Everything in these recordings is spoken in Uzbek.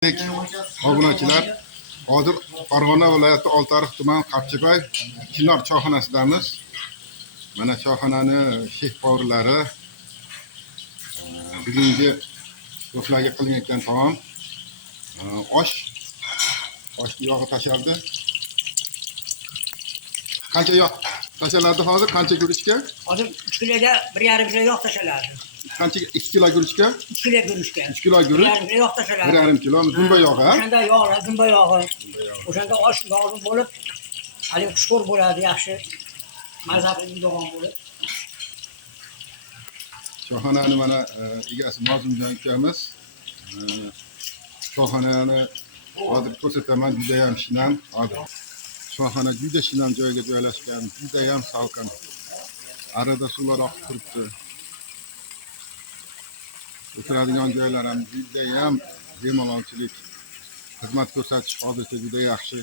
Obunachilar, hozir Farg'ona viloyati Oltiariq tuman Qapchikoy Chinor choyxonasidamiz. Mana choyxonani shef-povurlari bugungi do'stlarga qilinayotgan taom oshni yog'i tashaldi. Qancha yog' tashaladi hozir? Qancha guruchga? Hozir 3 kiloga 1,5 kilo yog' tashaladi. Qancha 2 kilo guruchga? 3 kilo guruchga. 3 kilo guruch. 1,5 kilo yog' tashaladi. 1,5 kilo zumba yog'i, ha? O'shanda yog'i, zumba yog'i. O'shanda osh yog'i bo'lib, hali xushbo'y bo'ladi, yaxshi. Mazali do'g'on bo'lib. Choyxonani mana egasi Nozimjon ukamiz. Choyxonani hozir ko'rsataman, juda ham shinam. Hozir choyxona juda shinam joyga joylashgan, juda ham salqin. Arada suvlar oqib turibdi. O'tiradigan joylar ham juda ham bemalolchilik, xizmat ko'rsatish hozircha juda yaxshi.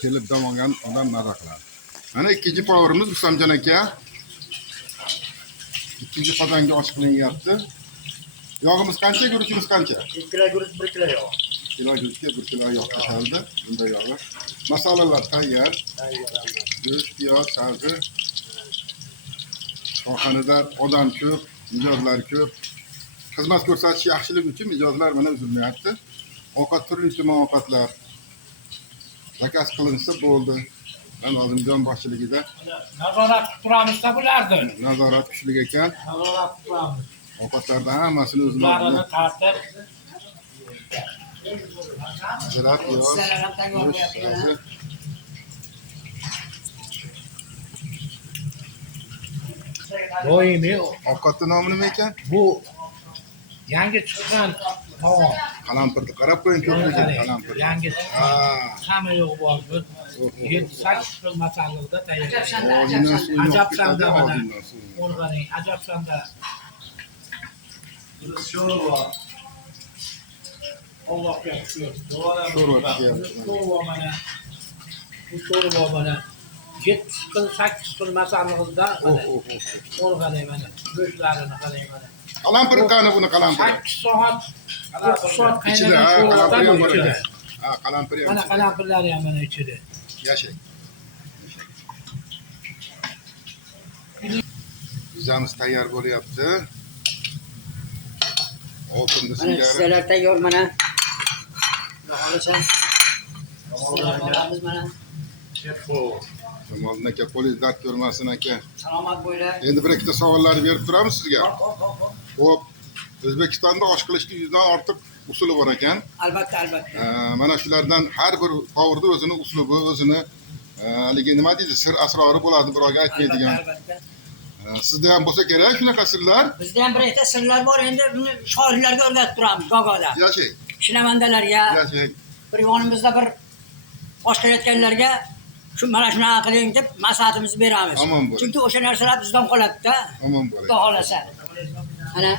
Kelib dam olgan odam maza qiladi. Mana ikkinchi povurimiz Rustamjon aka. Ikkinchi qozonga osh qilinyapti. Yog'imiz qancha, guruchimiz qancha? 2 kilo guruch, 1 kilo yog'. 1 kilo guruchga 1 kilo yog' tashaldi. Bunda yog'i. Masalalar tayyor. Go'sht, piyoz, sabzi. Choyxonada odam ko'p, mijozlar ko'p. Xizmat ko'rsatish yaxshilik uchun mijozlar mana uzilmayapti. Ovqat turli tuman ovqatlar zakaz qilinsa bo'ldi. Nozimjon boshchiligida nazorat turamiz-da bularni. nazorat kuchli ekan. Nazorat turamiz. Ovqatlarda hammasini o'zimiz Ularni tartib. zirat, piyoz, go'sht, Doimiy ovqatning nomi nima ekan? bu yangi chiqqan taom. Qalampirni qarab qo'ying, ko'pligiga qalampir. Yangi Ha, hamma yo'q bor. 7-8 xil masalada tayyorlangan. og'zidan suv Ajab ketadi, sanda mana. og'zidan suv. O'ni qarang, ajab sanda. Allohga shukr. Sho'rva pishyapti. Sho'rva mana. Bu sho'rva mana 7 xil 8 xil masalada mana. O'ni qarang mana. Go'shtlarini qarang mana. Qalampir qani buni qalampir? 8 soat 9 soat Ichida, ha, qaynagan qalampir ham sho'rvadan bor. ichida. Ha, qalampir ham. Mana ichida. qalampirlar ham mana ichida. Yashang. Pizzamiz tayyor bo'lyapti. Oltinni Mana singari. sizlar tayyor mana. Xohlasan. Sizlar mana. Jamoliddin aka, qo'lingiz dard ko'rmasin aka. Salomat bo'linglar. Endi bir ikkita savollar berib turamiz sizga. Hop. Xo'p, O'zbekistonda osh qilishning 100 dan ortiq usuli bor ekan. Albatta. Mana shulardan har bir povurda o'zini uslubi, o'zini haligi nima deydi, sir asrori bo'ladi, birovga aytmaydigan. Albatta. Sizda ham bo'lsa kerak shunaqa sirlar. Bizda ham bir ikkita sirlar bor, endi buni shoirlarga o'rgatib turamiz Gogoda. Yashang, Shinavandlarga, yashang. bir yonimizda bir osh qilayotganlarga shu mana shunaqa qiling deb maslahatimizni beramiz. Omon bo'ling. Chunki o'sha narsalar bizdan qoladi-da. Omon bo'ling. Xudo xolasa. Mana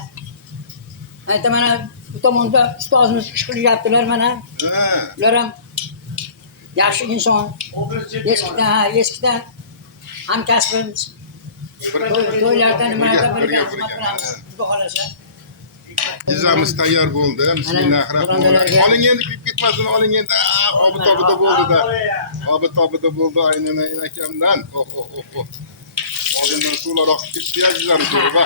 ayta mana bu tomonda ustozimiz ish qilyaptilar mana. Ha, Ular ham yaxshi inson. Eskidan hamkasbimiz. To'ylarda nimalarda birga xizmat qilamiz. Xudo xolasa. pizzamiz tayyor bo'ldi. Bismillahirrohmanirrohim. Oling endi, kuyib ketmasin, oling endi. Obid-obida bo'ldi-da. Obid-obida bo'ldi, aynan akamdan. Oh. Oldindan suvlar oqib ketdi, azizlarim, va.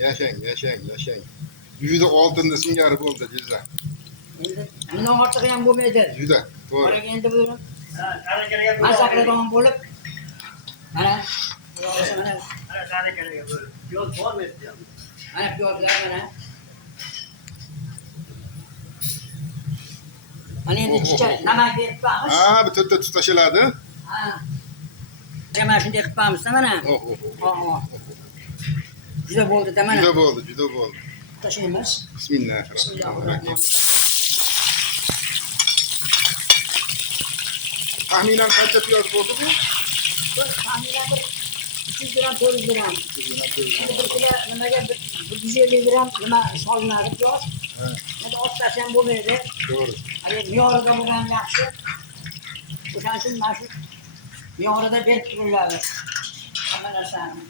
Yashang. Juda oltinni singari bo'ldi, jiza. Bundan ortig'i ham bo'lmaydi. Juda, to'g'ri. Mana endi bu mazaqladan bo'lib mana piyozlar mana. Mana endi chicha namak berib qo'yamiz. Ha, bu to'rtta tuz tashaladi. Ha. Mana shunday qilib qo'yamiz-da mana. Oh. Juda bo'ldi-da mana. Juda bo'ldi. Tashlaymiz. Bismillahirrohmanirrohim. Tahminan qancha piyoz bo'ldi bu? Tahminan bir 300 gram, 400 gram. Endi bir kilo nimaga 150 gram nima solinadi piyoz. Endi oshtash ham bo'lmaydi. To'g'ri. Agar me'yorida bo'lgan yaxshi. O'shaning uchun mana shu me'yorida berib turiladi. Hamma narsani.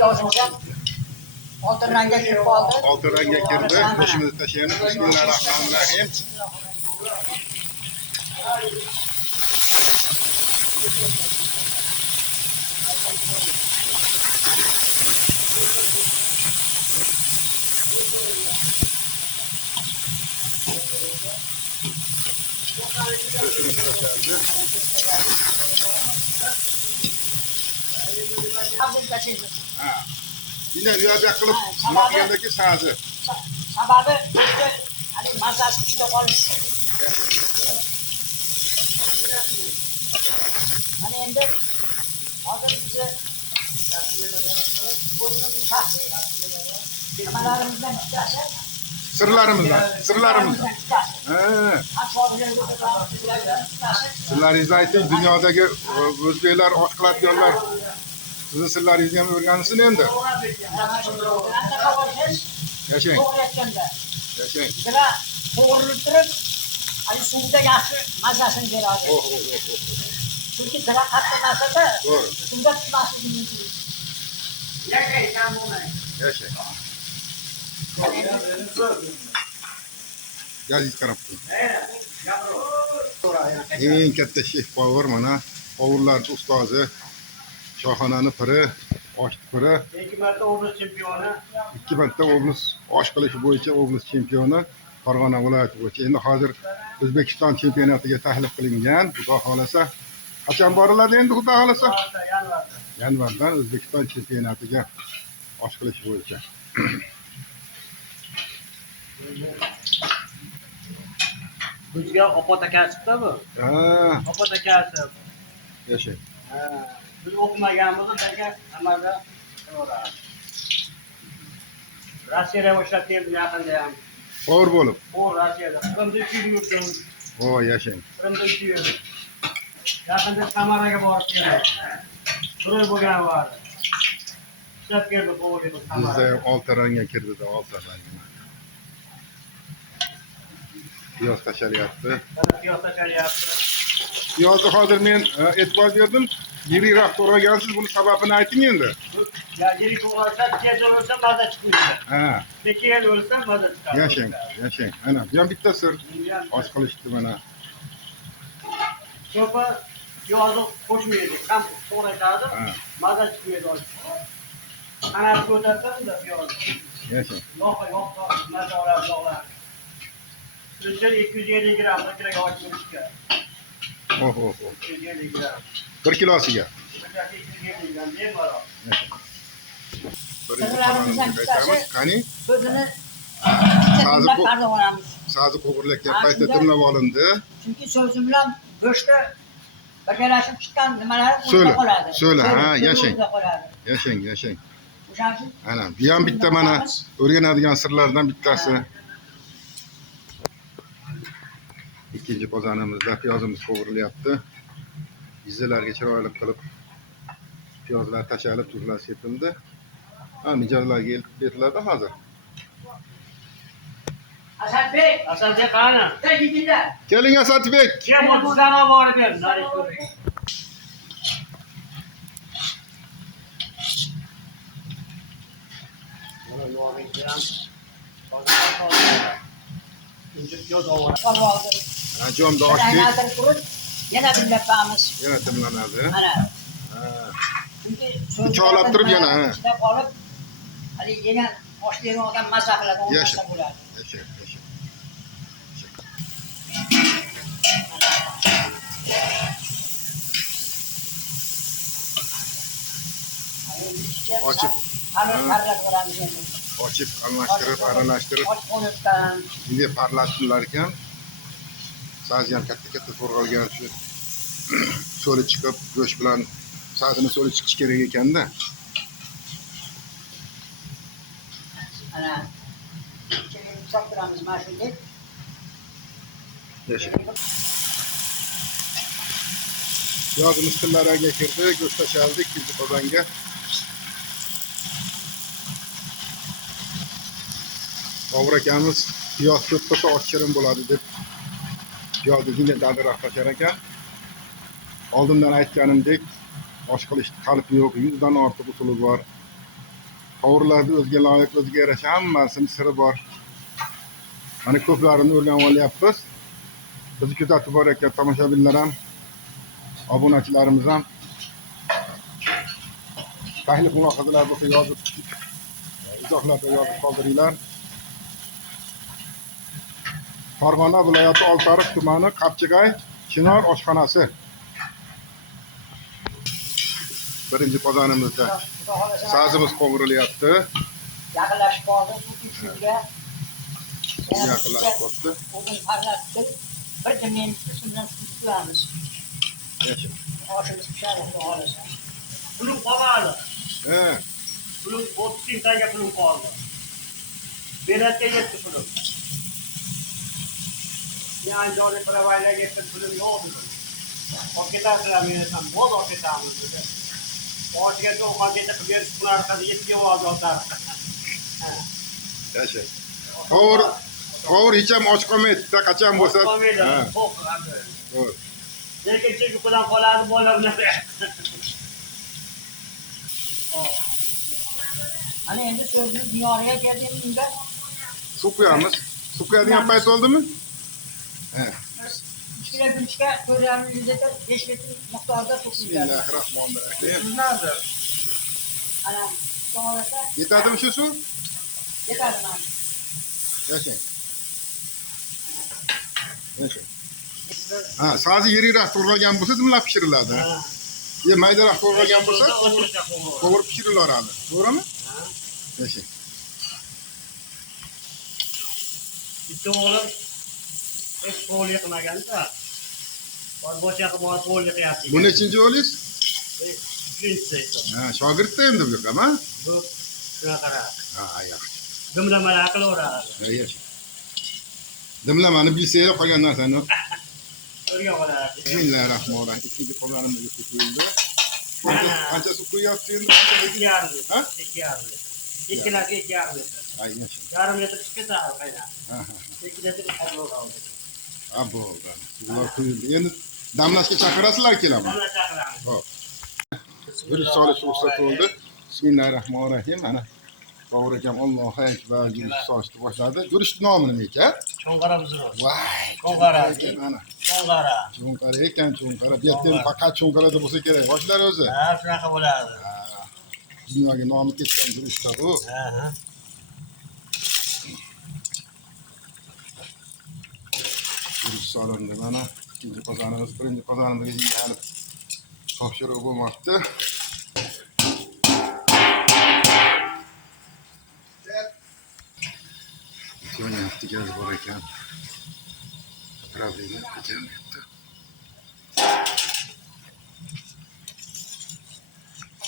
Yozilgan oltin rangga kirib qoldi. Oltin rangga kirdi. Go'shtimizni tashlaymiz. Bismillahirrohmanirrohim. Go'shtimiz tashlandi. Sabzini tashlaymiz. Ha. Yine riyozat qilib nima qilgandaki sazi. Sababi go'shtni hali mazasi ichida qolish. Mana endi hozir bizni o'zimizni shaxsiy nimalarimizdan ikkitasi Sirlarimizdan. Ha. Sirlaringizni ayting, dunyodagi o'zbeklar osh qiladiganlar sizni sirlaringizni ham o'rgansin endi. Yashang. Yashang. Bira to'g'rilib turib, hali suvda yaxshi mazasini beradi. Chunki bira qattiq narsa-da, To'g'ri. suvda tutmasligi mumkin. Yashang. Gazetga qarab tur. Eng katta shef povur mana povurlar ustozi, shoxonani piri, osh piri, 2 marta oblast chempioni. 2 marta oblast osh qilish bo'yicha oblast chempioni Farg'ona viloyati bo'yicha. Endi hozir O'zbekiston chempionatiga taklif qilingan. Xudo xolasa, qachon boriladi endi xudo xolasa? Yanvardan O'zbekiston chempionatiga osh qilish bo'yicha. Bizga opa takasida bu. Ha, Opa takasi. yashang. Biz o'qimaganmiz, lekin amalda to'g'ri. Rossiyada ishlab keldim yaqinda ham. Povur bo'lib. O Rossiyada. Qrimda 2 yil yurdim. O, yashang. Qrimda 2 yil. Yaqinda Samaraga borib keldim. 1 yil bo'lgan var. Ishlab keldim Povurga Bizda Samaraga. ham oltin rangga kirdi-da, oltin rangga. Piyoz tashalyapti. Piyoz tashalyapti. Piyozni hozir men e'tibor berdim. Yirikroq to'g'ragansiz, buni sababini ayting endi. Ya yirik to'g'rasa, tez o'lsa maza chiqmaydi. Ha, Lekin o'lsa maza chiqadi. yashang, yashang. Ana, bu ham bitta sir. Osh qilishdi mana. So'pa piyozni qo'shmaydi. Ham to'g'rayadi. Ha, Maza chiqmaydi osh. Qanot ko'tarsa piyoz. yashang. Yo'q, maza oladi, yo'qlar. O'sha 250 gram, 1 kiloga osh bo'lishga. Oh. 250 gram. 1 kilosiga. O'sha 250 gram bemalol. Sirlarimizdan bittasi Qani? so'zini Sazi dimlab qardoq olamiz. sazi qo'g'irlayotgan paytda dimlab olindi. Chunki so'zi bilan go'shtni birgalashib chiqqan nimalari So'li, o'zida qoladi. so'li, ha, yashang. o'zida qoladi. Yashang, yashang. O'shaning uchun Ana, bu ham bitta mana o'rganadigan sirlardan bittasi. Ikkinchi qozonimizda piyozimiz qovurilyapti. Yuzlarga chiroyli qilib piyozlar tashalib, tuzlar sepildi. Ha, mijozlarga eltib beriladi hozir. Asalbek qani? Yigitlar, Keling Asadbek. Kim o'tizdan olib ber, nari ko'ring. Mana yo'g'ing ham. Uncha piyoz olib. qoldi. Ha, jomda oshdik. Aylantirib turib, yana dimlab qo'yamiz. Yana dimlanadi. Mana. Ha, Chunki Ucholab turib yana, ha. Ishlab olib, hali yegan osh yegan odam maza qiladi, Yasha. o'ng'ashda bo'ladi. yashang, yashang. Ochib. Parlat bo'lamiz endi. Ochib, almashtirib, aralashtirib, Och qo'nishdan. bunga parlatdilar ekan. Sazi ham katta to'rg'algan shu so'li chiqib, go'sht bilan sazini so'li chiqishi kerak ekanda. Ana. Keyin choptiramiz mana shunday. Yashang. Piyozimiz tillariga kirdi, go'sht tashaldi, ikkinchi qozonga. Bobur akamiz piyoz ko'p bo'lsa osh shirin bo'ladi deb piyozni juda dadilroq tashar ekan. Oldindan aytganimdek, osh qilish qalbi yo'q, 100 dan ortiq usuli bor. Qovurlarda o'ziga loyiq, o'ziga yarasha hammasini siri bor. Mana ko'plarini o'rganib olyapmiz. Bizni kuzatib borayotgan tomoshabinlar ham, obunachilarimiz ham tahlil mulohazalar bo'lsa yozib, izohlarda yozib qoldiringlar. Farg'ona viloyati Oltiariq tumani Qapchig'ay Chinor oshxonasi. Birinchi qozonimizda Xudo xohlasa sazimiz qovurilyapti. yaqinlashib qoldi. Shunga Yaqinlashib qoldi. o'zim farzandim bir dimlenishni shundan tutamiz. Oshimiz pishadi xudo xohlasa. Pulim qolmadi. He, Pulim 30 ming tanga pulim qoldi. Beratga yetdi pulim. Men anjorga travaylarga yetdim, pulim yo'q dedim. Olib ketasizlar meni ham, bo'z olib ketamiz dedi. Oshiga to'g'ri ketib berib ular qadi yetgan oldi otar. yaxshi. Qovur hech ham och qolmaydi, qachon bo'lsa. Ha, to'g'ri. Lekin chekudan qoladi bola bunaqa. Ana endi so'zni diyorga kelganingda Suv quyamiz. Suv quyadigan payt oldimi? He. 2 kilo guruchga 4,5 litr 5 litr miqdorda suv quyiladi. Bismillahirrohmanirrohim. Tuznadi. Ana to'g'rasa Yetadimi shu suv? yetadi mana. Yashang. Yashang. Ha, sazi yeriroq to'g'ralgan bo'lsa dimlab pishiriladi. Ye maydaroq to'g'ralgan bo'lsa qovurib pishirilaveradi. To'g'rimi? Yashang. Bitta o'g'lim hech qo'lga qilmaganda. Boshqa bor qo'lga qilyapti. Bu nechinchi o'g'lingiz? Ikkinchisi. Ha, shogirdda endi bu ham, ha? Bu shunaqa. Ha, yaxshi. Dimlamalar qilaveradi. Ha, yashang. Dimlamani bilsanglar qolgan narsani. O'rgan qoladi. Bismillahirrohmanirrohim. Ikkinchi qozonimizga suv quyildi. Qancha suv quyapti endi? 2,5. Ha? 2,5. 2 litr 2,5. Ay, yashang. Yarim litr chiqib ketadi qayda. Ha, ha. 2 litr qoladi. Ha, bo'ldi. Suvlar quyildi. Endi damlashga chaqirasizlar kelaman. Mana chaqiramiz. Hop. Guruch solish ruxsat bo'ldi. Bismillahirrohmanirrohim. Mana qovur akam Allohu akbar guruch solishni boshladi. Guruch nomi nima ekan? Cho'ng'ara buzroq. Voy, Cho'ng'ara. mana Cho'ng'ara. cho'ng'ara ekan, cho'ng'ara. Bu yerda faqat cho'ng'arada bo'lsa kerak. Yoshlar o'zi. Ha, shunaqa bo'ladi. Dunyoga nomi ketgan guruchda bu. Ha. Guruch solindi mana. Ikkinchi qozonimiz, birinchi qozonimizga yig'ilib topshiriq bo'lmoqda. Ko'nyapti, gaz bor ekan. Problema kelmayapti.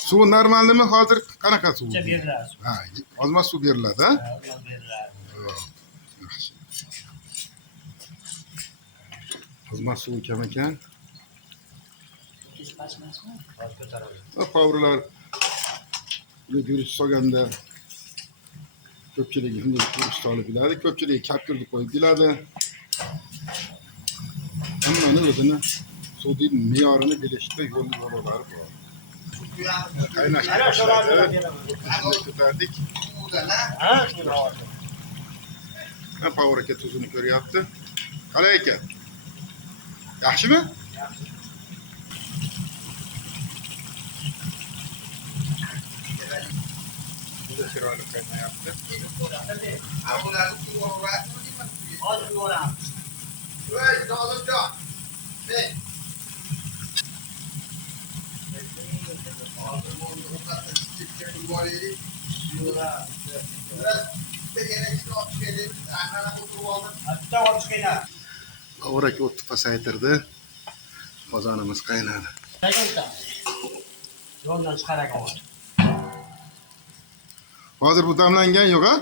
Suv normalmi hozir qanaqa suv? Bitta beriladi. Ha, ozmas suv beriladi, ha? Ha, beriladi. Yaxshi. Ozmas suv kam ekan. Pasmasmi? Hozir ko'taramiz. Qovurlar guruch solganda ko'pchiligi shunday guruch solib biladi, ko'pchiligi kapkirni qo'yib biladi. Hammani o'zini suvning me'yorini bilishda yo'llari bor. Qaynashga boshladi. Shunday ko'tardik. Ha, shunday. Ha, qovur aka tuzini ko'ryapti. Qalay ekan? Yaxshimi? Juda chiroyli qaynayapti. Hozir yo'ramiz. Bitta olib keladi. Qovur aka o'tni pasaytirdi. Qozonimiz qaynadi. Qayerda? Yo'ldan chiqar ekan. Hozir bu damlangan yo'q, ha?